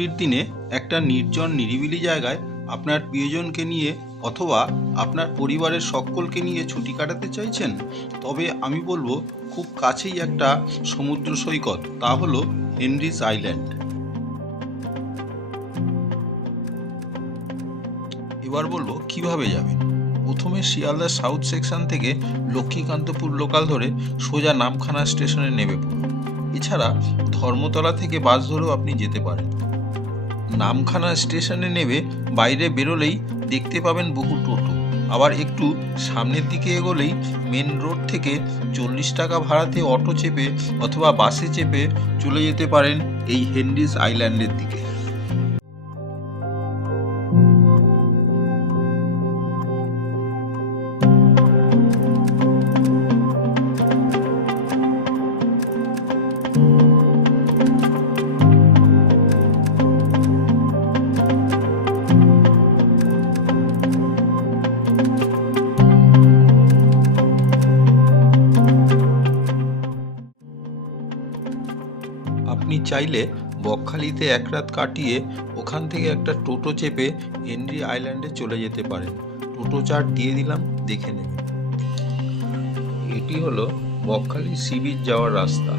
ছুটির দিনে একটা নির্জন নিরিবিলি জায়গায় আপনার প্রিয়জনকে নিয়ে অথবা আপনার পরিবারের সকলকে নিয়ে ছুটি কাটাতে চাইছেন? তবে আমি বলব, খুব কাছেই একটা সমুদ্র সৈকত, তা হলো হেনরিস আইল্যান্ড। এবার বলব, কীভাবে যাবেন? প্রথমে শিয়ালদা সাউথ সেকশন থেকে লক্ষ্মীকান্তপুর লোকাল ধরে সোজা নামখানা স্টেশনে নেমে পড়ুন। এছাড়া ধর্মতলা থেকে বাস ধরেও আপনি যেতে পারেন। নামখানা স্টেশনে নেমে বাইরে বেরোলেই দেখতে পাবেন বহু টোটো। আবার একটু সামনের দিকে এগোলেই মেন রোড থেকে চল্লিশ টাকা ভাড়াতে অটো চেপে অথবা বাসে চেপে চলে যেতে পারেন এই হেনরিস আইল্যান্ডের দিকে। আপনি চাইলে বকখালিতে এক রাত কাটিয়ে ওখান থেকে একটা টোটো চেপে হেনরি আইল্যান্ডে চলে যেতে পারেন। টোটো চার্ট দিয়ে দিলাম, দেখে নেবেন এটি হলো বকখালি সি বিচ যাওয়ার রাস্তা।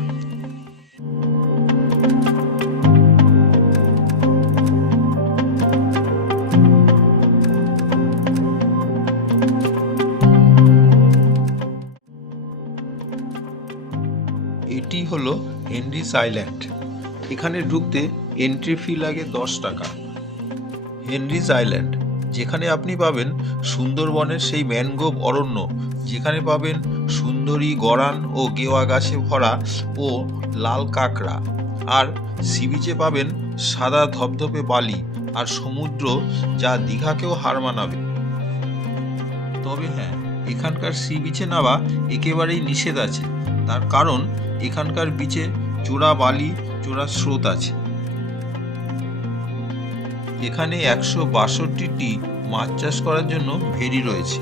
এটি হলো হেনরিস আইল্যান্ড। এখানে ঢুকতে এন্ট্রি ফি লাগে দশ টাকা। হেনরিজ আইল্যান্ড যেখানে আপনি পাবেন সুন্দরবনের সেই ম্যানগ্রোভ অরণ্য, যেখানে পাবেন সুন্দরী গরান ও গেওয়া গাছে ভরা ও লাল কাঁকড়া। আর সি বিচে পাবেন সাদা ধপধপে বালি আর সমুদ্র যা দীঘাকেও হার মানাবে। তবে হ্যাঁ এখানকার সি বিচে নামা একেবারেই নিষেধ আছে। তার কারণ, এখানকার বিচে চোরা বালি চোরা স্রোত আছে। এখানে একশো বাষট্টিটি মাছ চাষ করার জন্য ভেরি রয়েছে।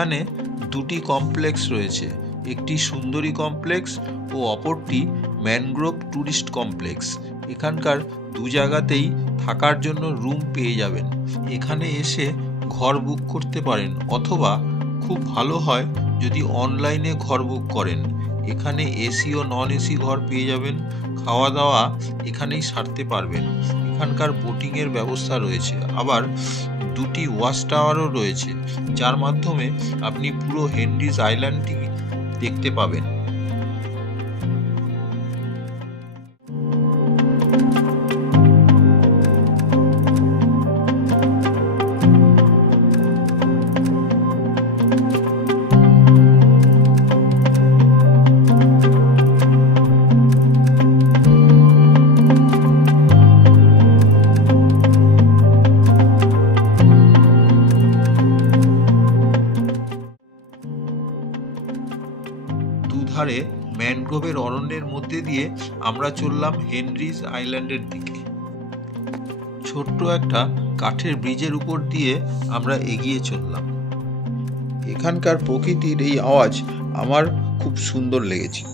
এখানে দুটি কমপ্লেক্স রয়েছে, একটি সুন্দরী কমপ্লেক্স ও অপরটি ম্যানগ্রোভ ট্যুরিস্ট কমপ্লেক্স এখানকার দু জায়গাতেই থাকার জন্য রুম পেয়ে যাবেন। এখানে এসে ঘর বুক করতে পারেন, অথবা খুব ভালো হয় যদি অনলাইনে ঘর বুক করেন। এখানে এসি ও নন এসি ঘর পেয়ে যাবেন খাওয়া দাওয়া এখানেই সারতে পারবেন। এখানকার বোটিংয়ের ব্যবস্থা রয়েছে। আবার দুটি ওয়াচ টাওয়ারও রয়েছে যার মাধ্যমে আপনি পুরো হেনরিজ আইল্যান্ডটি দেখতে পাবেন। ম্যানগ্রোভের অরণ্যের মধ্যে দিয়ে আমরা চললাম হেনরিজ আইল্যান্ডের দিকে। ছোট্ট একটা কাঠের ব্রিজের উপর দিয়ে আমরা এগিয়ে চললাম। এখানকার প্রকৃতির এই আওয়াজ আমার খুব সুন্দর লেগেছিল।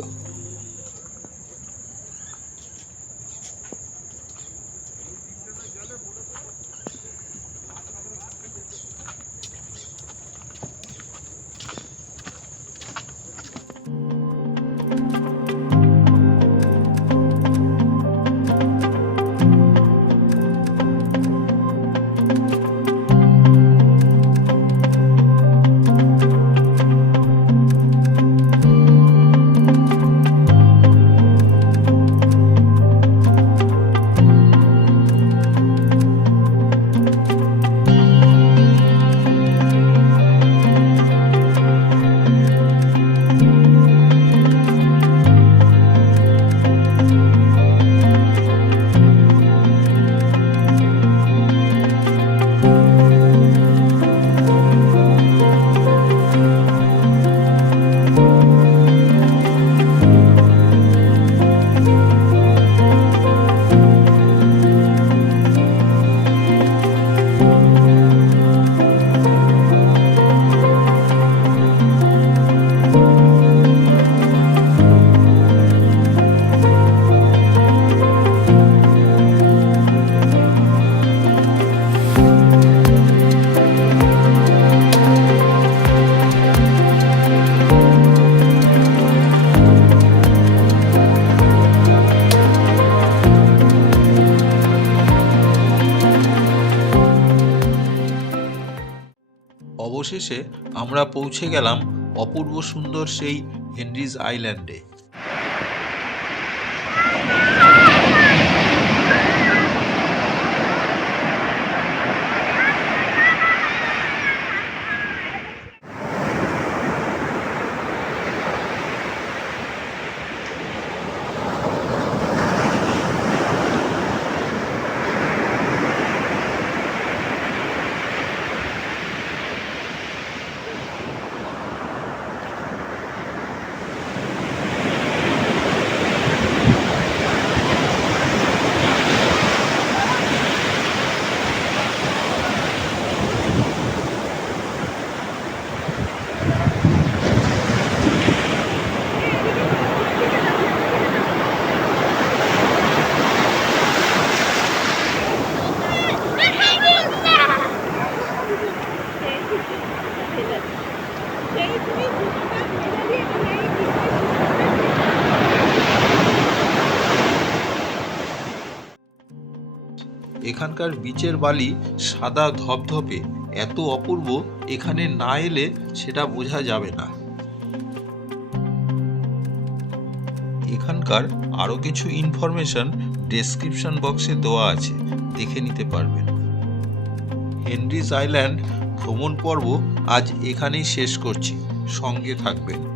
অবশেষে আমরা পৌঁছে গেলাম অপূর্ব সুন্দর সেই হেনরিজ আইল্যান্ডে। এখানকার বিচের বালি সাদা ধপধপে, এত অপূর্ব এখানে না এলে সেটা বোঝা যাবে না। এখানকার আরও কিছু ইনফরমেশন ডেসক্রিপশন বক্সে দেওয়া আছে, দেখে নিতে পারবেন। হেনরিজ আইল্যান্ড ভ্রমণ পর্ব আজ এখানেই শেষ করছি, সঙ্গে থাকবেন।